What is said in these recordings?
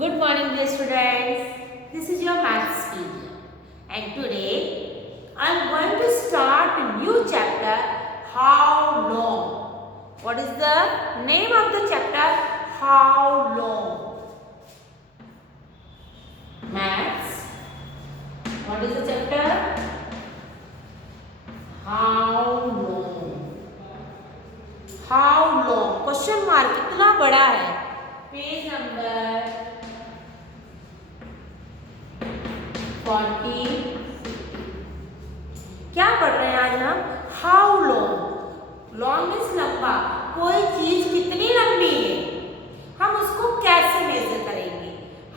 Good morning, dear students. This is your maths teacher, and today I am going to start a new chapter. How long? What is the name of the chapter? How long? Maths. What is the chapter? How long? How long? Question mark कितना बड़ा है? Page number 40। क्या पढ़ रहे हैं आज हम? How long. Long means लंबा। कोई चीज कितनी लंबी है, हम उसको कैसे मेजर करेंगे?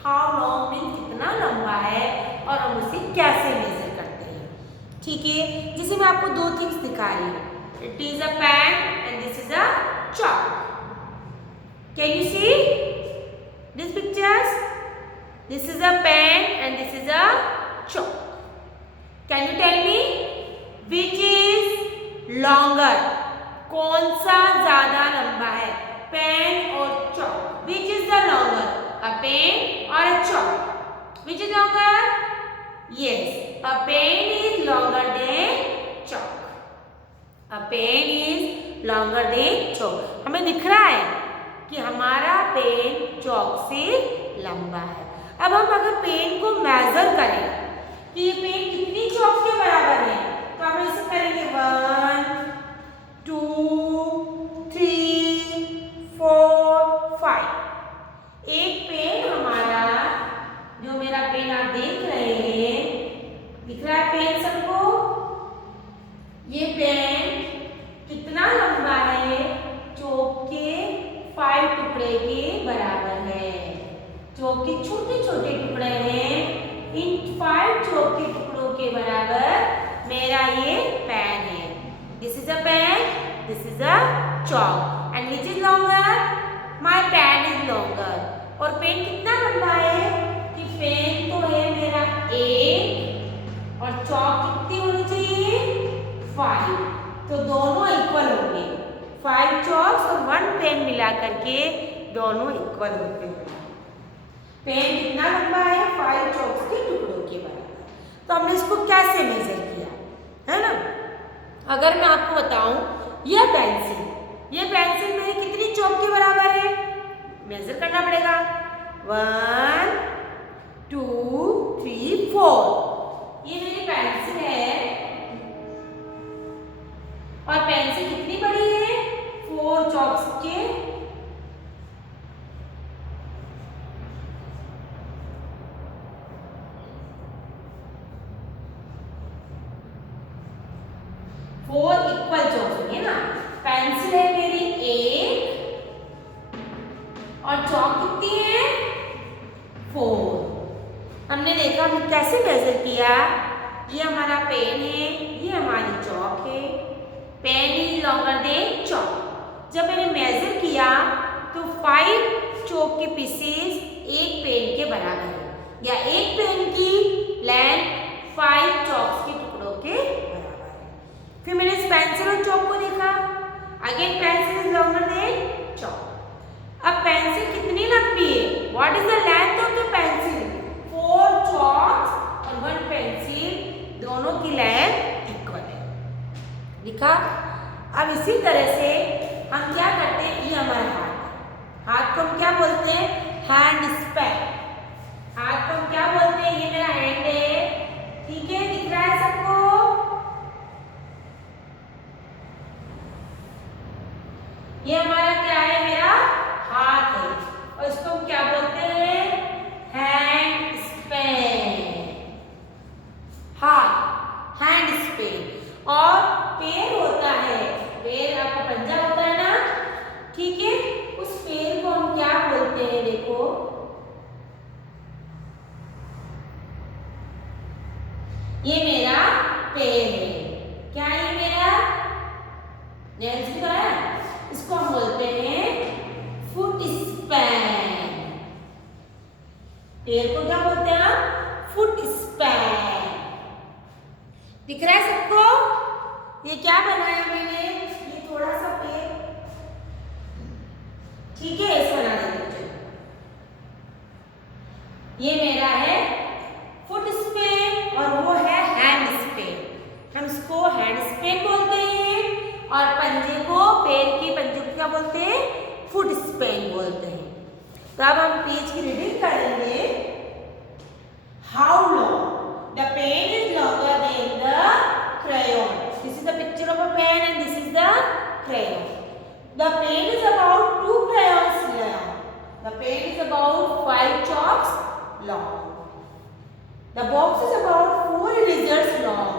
हाउ लॉन्ग मीन्स कितना लंबा है और हम उसे कैसे मेजर करते हैं। ठीक है, जिसे मैं आपको दो थिंग्स दिखा रही हूँ। It is a pen and this is a chalk. Can you see these pictures? This is a pen and this is a chalk. Can you tell me which is longer? कौन सा ज्यादा लंबा है, pen और chalk? Which is the longer? A pen or a chalk? Which is longer? Yes, a pen is longer than chalk. A pen is longer than chalk. हमें दिख रहा है कि हमारा पेन चॉक से लंबा है। अब हम अगर पेन को मेजर करें कि ये पेन कितनी चॉक के बराबर है, तो हम इसे करेंगे 1 2 3 4 5। एक पेन हमारा, जो मेरा पेन आप देख रहे हैं, दिख रहा है पेन सबको? ये पेन कितना लंबा है? चॉक के 5 टुकड़े के बराबर है। चॉक के छोटे छोटे टुकड़े हैं, इन 5 चॉक के टुकड़ों के बराबर मेरा ये पेन है। This is a pen, this is a chalk and which is longer? My pen is longer. और पेन कितना लंबा है कि पेन तो है मेरा 1 और चॉक कितनी होनी चाहिए? 5। तो दोनों इक्वल होंगे। 5 चॉक्स और 1 पेन मिला करके दोनों इक्वल होते हैं। पेन कितना लंबा है? 5 चॉक्स के टुकड़ों के बराबर। तो हमने इसको कैसे मेजर किया, है ना? अगर मैं आपको बताऊं, यह पेंसिल मेरी कितनी चॉक के बराबर है? मेजर करना पड़ेगा। 1 2 3 4। ये मेरी पेंसिल है और पेंसिल कितनी बड़ी है? 4 चॉक्स के 4 इक्वल चॉक्स होंगे ना। पेंसिल है मेरी 1 और चॉक कितनी है? 4। हमने देखा हमने कैसे मेजर किया। ये हमारा पेन है, ये हमारी चॉक है। Pen is longer than chalk. जब मैंने मेजर किया तो 5 चॉक के पीसेस एक पेन के बराबर है, या एक पेन की लेंथ 5 चॉक्स के टुकड़ों के बराबर है। फिर मैंने इस पेंसिल और चॉक को देखा। Again pencil is longer than chalk. अब पेंसिल कितनी लंबी है? What is the length of the pencil? 4 chalks और 1 पेंसिल, दोनों की लेंथ इक्वल है। दिखा? अब इसी तरह से हम क्या करते हैं, ये हमारा हाथ को हम क्या बोलते हैं? Hand span. हाथ को हम क्या बोलते हैं? ये मेरा हैंड है, ठीक है? दिख रहा है सबको? ये हमारा क्या है? मेरा हाथ है, और इसको हम क्या बोलते हैं? Hand span. हाथ, हैंड स्पैन। और पैर होता है, पैर आपका पंजा होता है ना, ठीक है? उस पैर को हम क्या बोलते हैं? देखो, ये मेरा पैर है। क्या है मेरा? नेल्स भी है। इसको हम बोलते हैं फुट स्पैन। पैर को क्या बोलते हैं हम? Foot span. दिख रहा है सबको? ये क्या बनाया मैंने? ये थोड़ा सा पैर, ठीक है, ऐसा बना देते। ये मेरा है फुट स्पेन और वो है हैंड स्पेन। हम इसको हैंड स्पेन बोलते हैं और पंजे को, पैर के पंजे को क्या बोलते हैं? फुट स्पेन बोलते हैं। तो अब हम पेज की रीडिंग करेंगे। How long the pen is longer than the crayon. This is the picture of a pen and this is the crayon. The pen is about 2 crayons long. The pen is about 5 chalks long. The box is about 4 erasers long.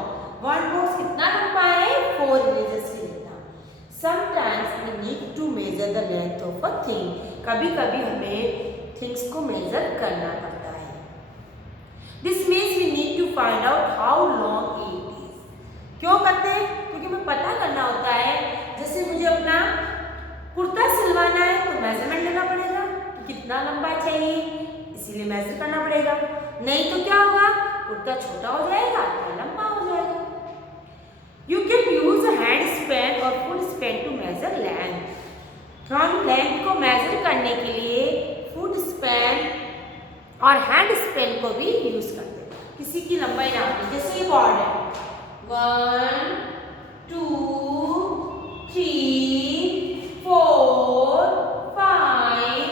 One box कितना लंबा है? 4 erasers से जितना. Sometimes we need to measure the length of a thing. कभी-कभी हमें things को measure करना पड़ता है. This means we need to find out how long it is. क्यों करते हैं? क्योंकि हमें पता करना होता है। जैसे मुझे अपना कुर्ता सिलवाना है तो मेजरमेंट लेना पड़ेगा कि कितना लंबा चाहिए, इसीलिए मेजर करना पड़ेगा। नहीं तो क्या होगा? कुर्ता छोटा हो जाएगा या लंबा हो जाएगा। You can use a hand span और foot span to measure length. हम लेंथ को मेजर करने के लिए फुट स्पेन और हैंड स्पेन को भी यूज करते हैं। किसी की लंबाई ना होती, जैसे ये बॉर्ड है 1 2 3 4 5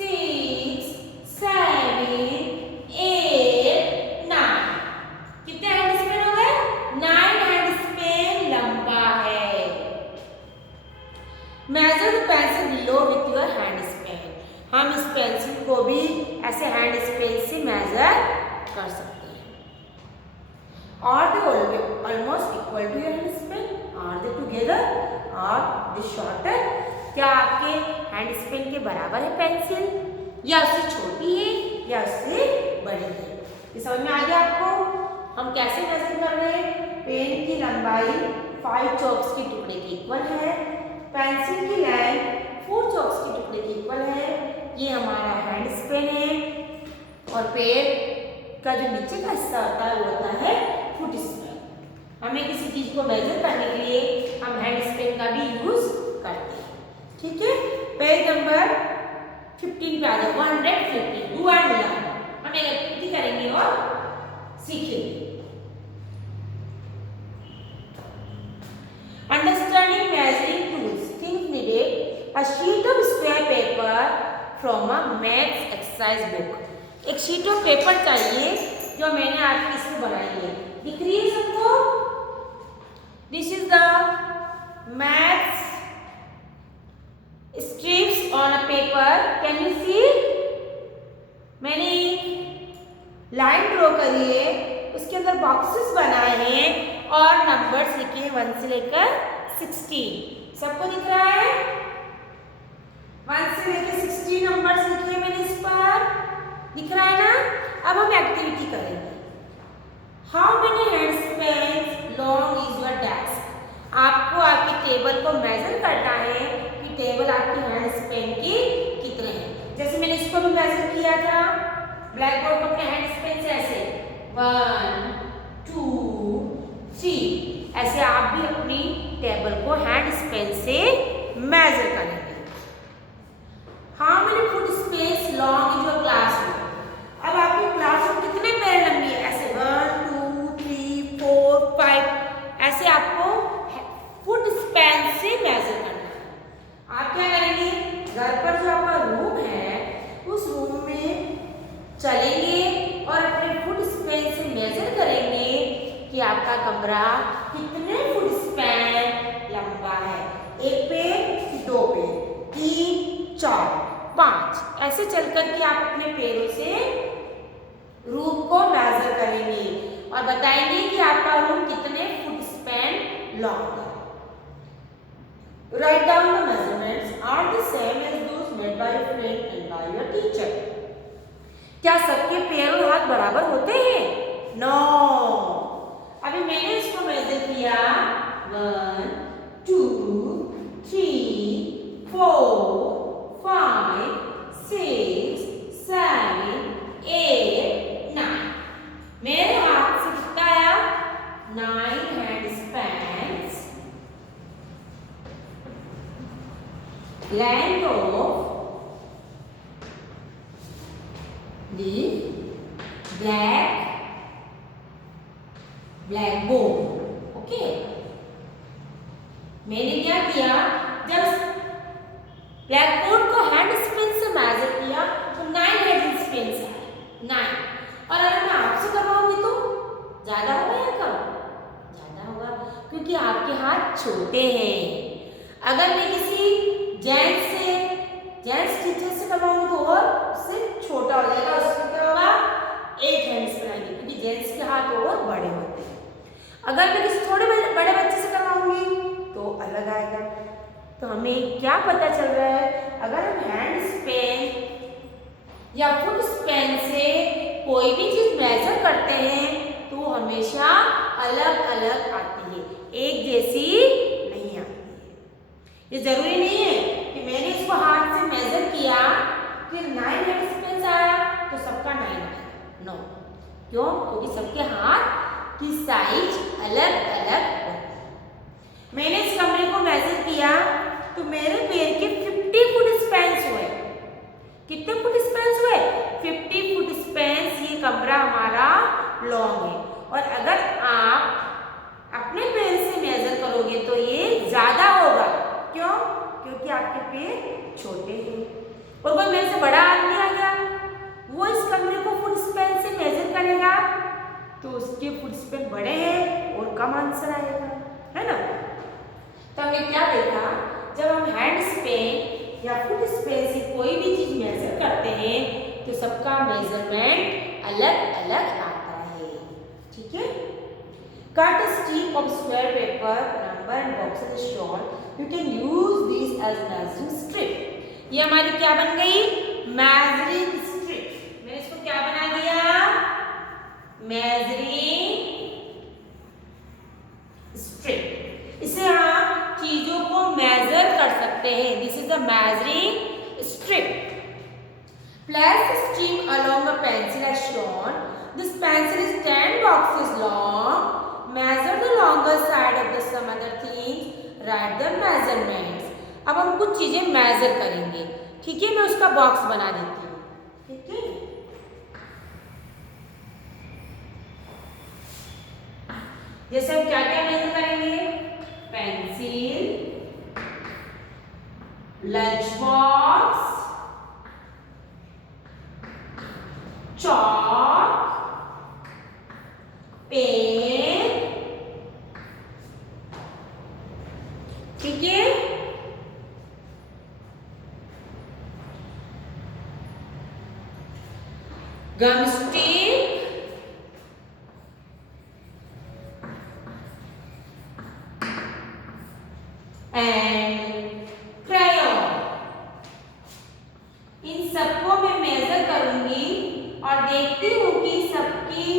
6 7 8 9। कितने हैंड स्पेन हो गए? 9 हैंड स्पेन लंबा है। Measure the pencil below with your hand Spain. हम इस पेंसिल को भी ऐसे हैंड स्पेन से मेजर कर सकते हैं। Are they almost equal to your hand span? Are they together? Are they shorter? क्या आपके हैंड स्पेन के बराबर है पेंसिल, या उससे छोटी है या उससे बड़ी है? ये समझ में आ गया आपको? हम कैसे मेजर कर रहे हैं? पेन की लंबाई 5 चॉक्स के टुकड़े की इक्वल है, पेंसिल की लेंथ 4 चॉक्स के टुकड़े की इक्वल है। ये हमारा हैंड स्पेन है और पेन का जो नीचे का हिस्सा होता है वो होता है फुट स्पेन। हमें किसी चीज को मेजर करने के लिए हम हैंड स्पेन का भी यूज करते हैं। ठीक है, पेज नंबर 15 पे आ जाओ। 115 डू एंड लर्न। हम एक एक्टिविटी करेंगे और सीखेंगे। Understanding measuring tools, things needed, a sheet of square paper from a maths exercise book. एक शीट ऑफ पेपर चाहिए जो मैंने आपकी इसमें बनाई है। दिख रही है सबको? This is the maths strips on a paper. Can you see? मैंने एक लाइन ड्रॉ करी है, उसके अंदर बॉक्सेस बनाए हैं और नंबर्स लिखे हैं 1 से लेकर 16। सबको दिख रहा है? 1 से लेकर 16 नंबर्स लिखे हैं मैंने इस पर। दिख रहा है ना? अब हम एक्टिविटी करेंगे। How many hand spans long is your desk? आपको आपके टेबल को मेजर करना है कि टेबल आपकी हैंड स्पेन की कितने हैं। जैसे मैंने इसको भी मेजर किया था ब्लैक बोर्ड को अपने हैंड स्पेन से, ऐसे 1 2 3। ऐसे आप भी अपनी टेबल को हैंड स्पेन से मेजर करेंगे। How many foot space long is your classroom? अब आपकी क्लासरूम कितने पैर लंबी है? ऐसे 1 2 3 4 5। ऐसे आपको फुट स्पैन से मेजर करना है। आप क्या करेंगे? घर पर जो आपका रूम है उस रूम में चलेंगे और अपने फुट स्पैन से मेजर करेंगे कि आपका कमरा कितने फुट स्पैन लंबा है। 1 पैर 2 पैर 3 4 5। ऐसे चलकर के आप अपने पैरों से रूम को मेजर करेंगे और बताएंगे कि आपका रूम कितने फुट स्पैन लॉन्ग है। Write down the measurements are the same as those made by your friend and by your teacher. क्या सबके पैर और हाथ बराबर होते हैं? No. अभी मैंने इसको मेजर किया 1 2 3 4 5 6 7 8 9। मेरे हाथ से कितना आया? 9 hand spans. length of black board. Okay, मैंने क्या किया, जब ब्लैक बोर्ड को हैंड स्पेन से मेजर किया तो 9 हैंड स्पेन आए, 9। और अगर मैं आपसे करवाऊंगी तो ज्यादा होगा या कम? ज्यादा होगा, क्योंकि आपके हाथ छोटे हैं। अगर मैं किसी जेंट्स टीचर से करवाऊंगी तो और उससे छोटा हो जाएगा, उससे क्या होगा, 8 हैंड्स बनाएंगे, क्योंकि जेंट्स के हाथ और बड़े होते हैं। अगर मैं किसी थोड़े बड़े बच्चे से करवाऊंगी तो अलग आएगा। तो हमें क्या पता चल रहा है, अगर हम हैंड स्पेन या फुट स्पेन से कोई भी चीज मेजर करते हैं तो हमेशा अलग अलग आती है, एक जैसी नहीं आती है। ये जरूरी नहीं है कि मैंने इसको हाथ से मेजर किया फिर 9 हैंड स्पेन आया तो सबका 9 आया, नो। क्यों? क्योंकि सबके हाथ की साइज अलग अलग होती है। मैंने इस कमरे को मेजर किया तो मेरे पैर के 50 फुट स्पेन्स हुए। कितने फुट स्पेन्स हुए? 50 फुट स्पेन्स। ये कमरा हमारा लॉन्ग है। और अगर आप अपने पैर से मेजर करोगे तो ये ज्यादा होगा। क्यों? क्योंकि आपके पैर छोटे हैं। और कोई मेरे से बड़ा आदमी आ गया, वो इस कमरे को फुट स्पेन से मेजर करेगा तो उसके फुट स्पेन बड़े हैं और कम आंसर आएगा, है ना। तो हमने क्या देखा, जब हम हैंड स्पेन या फुट स्पेन से कोई भी चीज मेजर करते हैं तो सबका मेजरमेंट अलग अलग आता है। ठीक है। Cut strip of square paper, number and boxes is shown, you can use this as measuring strip. ये हमारी क्या बन गई? Measuring strip. मैंने इसको क्या बना दिया? Measuring strip. इसे हम चीजों को मेजर कर सकते हैं। This is the measuring strip. Place the string along a pencil as shown. This pencil is 10 boxes long. Measure the longer side of the some other things. Write the measurements. अब हम कुछ चीजें major करेंगे। ठीक है, मैं उसका box बना देती हूँ। ठीक है, जैसे हम क्या क्या मेजर करेंगे? Pencil, lunch box, chalk, pen. ठीक है, गम स्टिक, एंड क्रेयॉन। इन सबको मैं मेजर करूंगी और देखती हूँ कि सबकी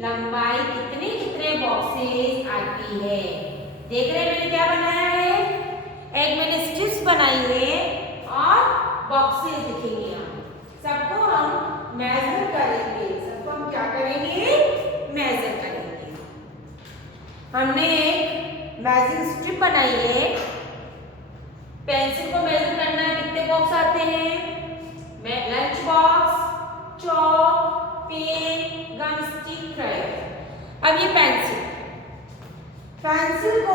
लंबाई कितने कितने बॉक्सेस आती है। देख रहे हैं मैंने क्या बनाया है? एक मैंने स्ट्रिप्स बनाई है और बॉक्सेस दिखेंगे। सबको हम मेजर करेंगे। सबको हम क्या करेंगे? मेजर करेंगे। हमने एक मेजरिंग स्ट्रिप बनाई है। पेंसिल को मेजर करना है, कितने बॉक्स आते हैं? लंच बॉक्स, चॉक, पेन, गम स्टिक, क्रेयॉन। अब ये पेंसिल को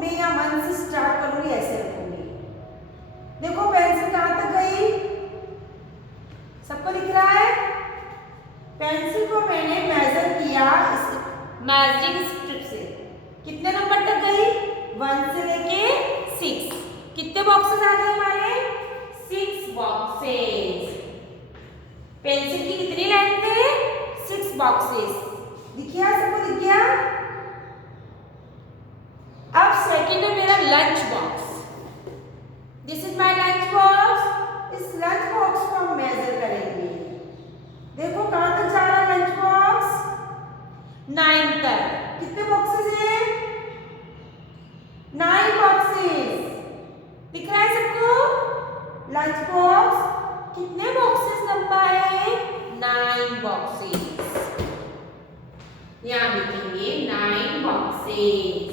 मैं यहाँ 1 से स्टार्ट करूंगी, ऐसे रखूंगी। देखो पेंसिल कहाँ तक गई? सबको दिख रहा है? पेंसिल को मैंने मेजर किया इस मेजरिंग स्ट्रिप से। कितने नंबर तक गई? 1 से लेके 6। कितने बॉक्सेस आ गए हमारे? 6 बॉक्सेस। पेंसिल की कितनी लेंथ है? 6 बॉक्सेस। दिखिए, सबको दिख गया? अब सेकंड है मेरा lunch box. This is my lunch box. इस लंच बॉक्स को हम मेजर करेंगे। देखो कहां तक जा रहा है लंच बॉक्स? 9 तक। कितने बॉक्सेस हैं? 9 बॉक्सेस। दिख रहा है सबको? लंच बॉक्स कितने बॉक्सेस लंबा है? 9 बॉक्सेस। यहां लिखेंगे 9 बॉक्सेस।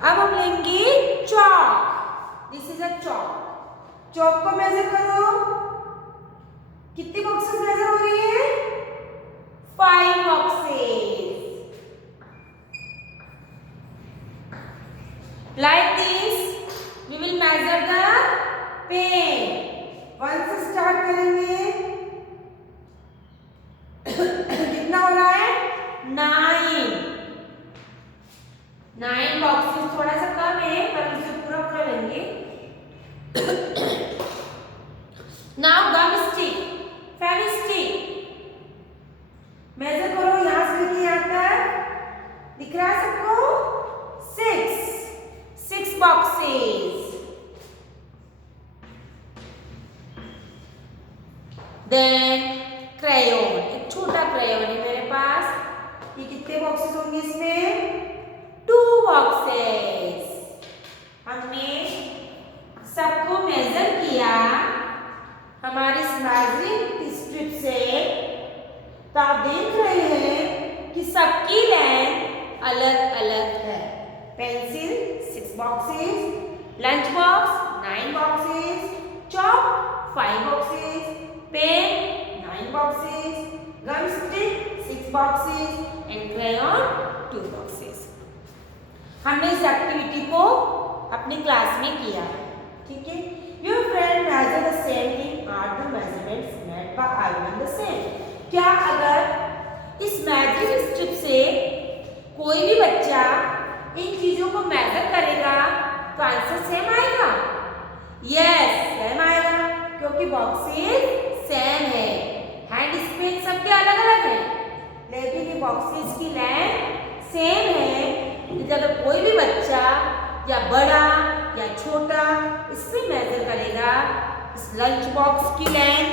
अब हम लेंगे chalk. This is a chalk. Chalk को मेजर करो। कितने नाउ गम स्टिक, फेविस्टिक, मेजर करो यहां से लेके यहां तक, दिख रहा है सबको? 6 boxes. Then crayon, एक छोटा क्रेयोन है मेरे पास। ये कितने बॉक्सेस होंगे इसमें? 2 boxes. हमने सबको मेजर किया हमारी मेजरिंग स्ट्रिप से, तो आप देख रहे हैं कि सबकी लेंथ अलग अलग है। Pencil 6 boxes, lunch box 9 boxes, chalk 5 boxes, pen 9 boxes, gum stick 6 boxes and crayon 2 boxes। हमने इस एक्टिविटी को अपनी क्लास में किया है, ठीक है। Your friend measure the same thing are the measurements made by everyone the same? क्या अगर इस मेजरिंग स्ट्रिप से कोई भी बच्चा इन चीजों को मेजर करेगा तो आंसर सेम आएगा? यस, सेम आएगा, क्योंकि बॉक्सेस सेम है। हैंड स्पेन सबके अलग अलग है, लेकिन ये बॉक्सेस की लेंथ सेम है। अगर कोई भी बच्चा या बड़ा या छोटा इससे मेजर करेगा, इस लंच बॉक्स की लेंथ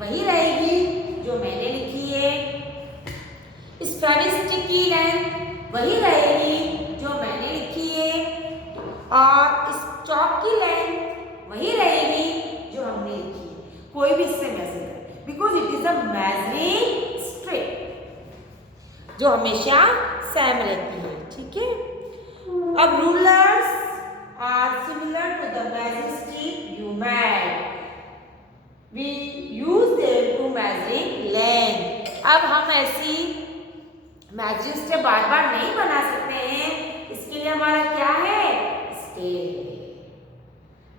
वही रहेगी जो मैंने लिखी है, इस फेविस्टिक की लेंथ वही रहेगी जो मैंने लिखी है, और इस चॉक की लेंथ वही रहेगी जो हमने लिखी है। कोई भी इससे मेजर करे, because it is a measuring strip जो हमेशा सेम रहती है, ठीक है। अब rulers are similar to the measuring stick you made. We use them to measuring length. अब हम ऐसी measuring stick बार बार नहीं बना सकते हैं, इसके लिए हमारा क्या है? स्केल।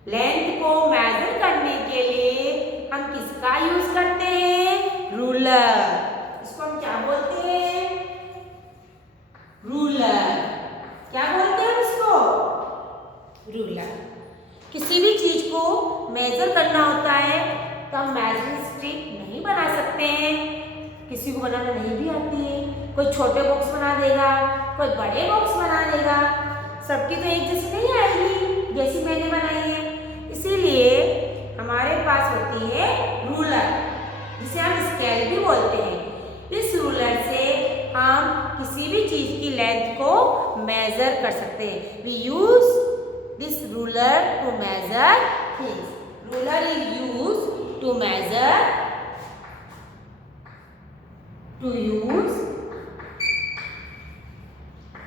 लेंथ को मेजर करने के लिए हम किसका यूज करते हैं? रूलर। इसको हम क्या बोलते हैं? रूलर। क्या बोलते हैं इसको? रूलर। किसी भी चीज को मेजर करना होता है तो हम मेजरिंग स्टिक नहीं बना सकते हैं। किसी को बनाना नहीं भी आती है, कोई छोटे बॉक्स बना देगा, कोई बड़े बॉक्स बना देगा, सबकी तो एक जैसी नहीं आएगी जैसी मैंने बनाई है। इसीलिए हमारे पास होती है रूलर, जिसे हम स्केल भी बोलते हैं। इस रूलर से हम किसी भी चीज की लेंथ को मेजर कर सकते हैं। We use this ruler to measure things. Ruler is used to measure,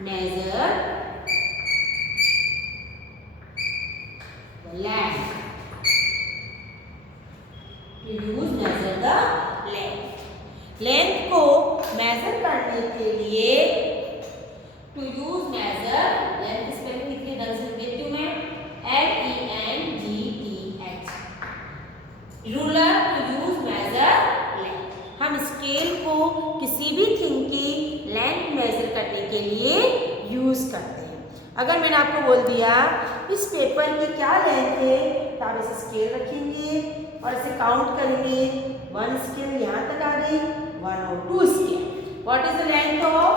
measure the length. To use measure the length. Length को measure करने के लिए to use measure length spelling लिखिए ढंग से देती हूँ मैं, LENGTH। Ruler to use measure length. हम स्केल को किसी भी थिंग की लेंथ मेजर करने के लिए यूज करते हैं। अगर मैंने आपको बोल दिया इस पेपर की क्या लेंथ है, तो आप इसे स्केल रखेंगे और इसे काउंट करेंगे। 1 स्केल यहाँ तक आ गई, 1 और 2 scale. What is the length of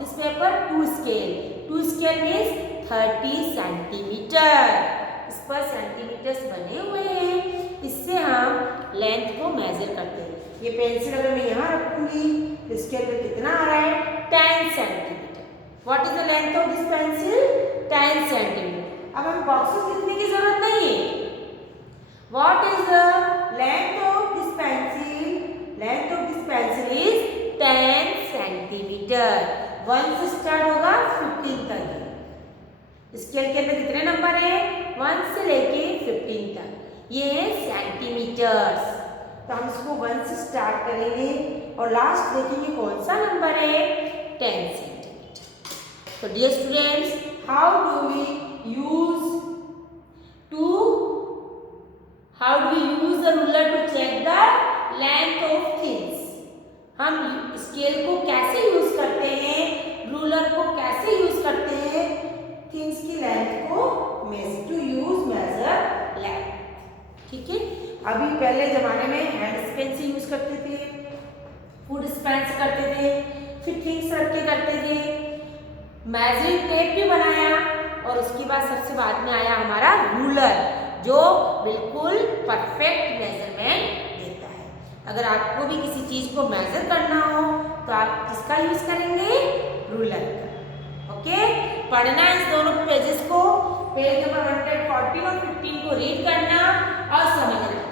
this paper? 2 scale. 2 scale means 30 centimetre. इस पर सेंटीमीटर्स बने हुए हैं, इससे हम लेंथ को मेजर करते हैं। ये पेंसिल अगर मैं यहाँ रखूंगी तो स्केल पे कितना आ रहा है? 10 centimetre. What is the length of this pencil? 10 centimetre. अब हम बॉक्सेस लिखने की जरूरत नहीं है। What is the length of this pencil? Length of this pencil is 10 centimetre. 1 से स्टार्ट होगा 15 तक। स्केल के अंदर कितने नंबर है? 1 से लेके 15 तक। ये है सेंटीमीटर्स, तो हम इसको 1 से स्टार्ट करेंगे और लास्ट देखेंगे कौन सा नंबर है? 10 सेंटीमीटर। तो dear students, how do we use the ruler to check the length of things? हम स्केल को कैसे यूज करते हैं, रूलर को कैसे यूज करते हैं थिंग्स की लेंथ को टू यूज मेजर लेंथ, ठीक है। अभी पहले ज़माने में हैंड स्पेन से यूज़ करते थे, फूड स्पेन से करते थे, फिर थिंग्स रख के करते थे, मेजरिंग टेप भी बनाया और उसके बाद सबसे बाद में आया हमारा रूलर जो बिल्कुल परफेक्ट मेजरमेंट देता है। अगर आपको भी किसी चीज़ को मेजर करना हो तो आप किसका यूज़ करेंगे? रूलर का। ओके, पढ़ना इस दोनों पेजेस को, पेज नंबर 114 और 15 को रीड करना और समझना।